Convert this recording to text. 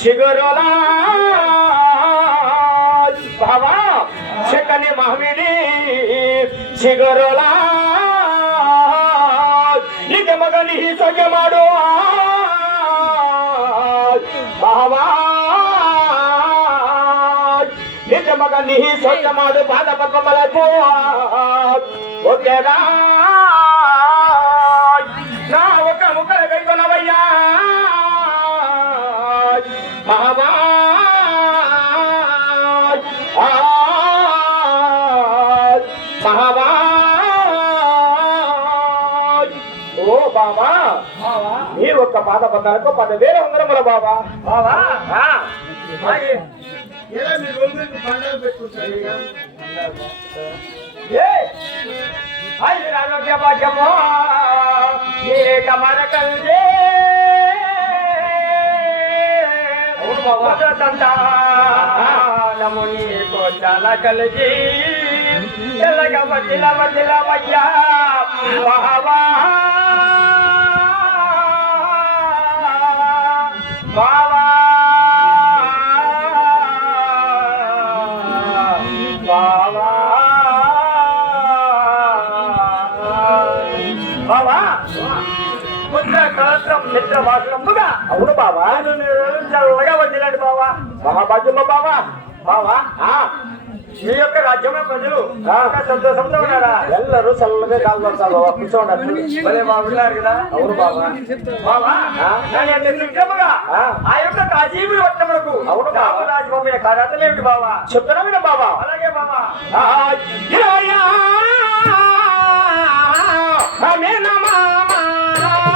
చిగురులా బాబా చెక్కని మహమిడి చిగురులా నిజ మగని సొజ మాడు బాబా నిజ మగని సొజ మాడు బాధ పక్కమలకు ఓకేరా నా ఒక ముక్కల కైకొనవయ్యా బాబా బాబా ఓ బాబా నీ ఒక్క పాద పద్నాలకు 10,000 ఉంగరముల బాబా బాబా ఆరోగ్య భాగ్యమో కమర కలిగే నముని కోచాల కలిగి ఎలాగ వదిల వదిల వయ్యా బాబా బాబా బాబా బాబా పుత్ర కళత్రం మిత్ర భాషణముగా అవును బాబా చల్లగా వదిలాడు బాబా మహాభాగ్యమ్మ బాబా బాబా మీ యొక్క రాజ్యంలో ప్రజలు సంతోషంతో ఉన్నారా ఎల్లరూ చల్లగా కాలు కూర్చోండి భలే బాగున్నారు కదా అవును బాబా బాబా ఆ యొక్క కాజీవులు పట్టణములకు అవును బాబు రాజభూమి కార్యాలయం ఏమిటి బాబా చెప్తున్నా బాబా అలాగే బాబా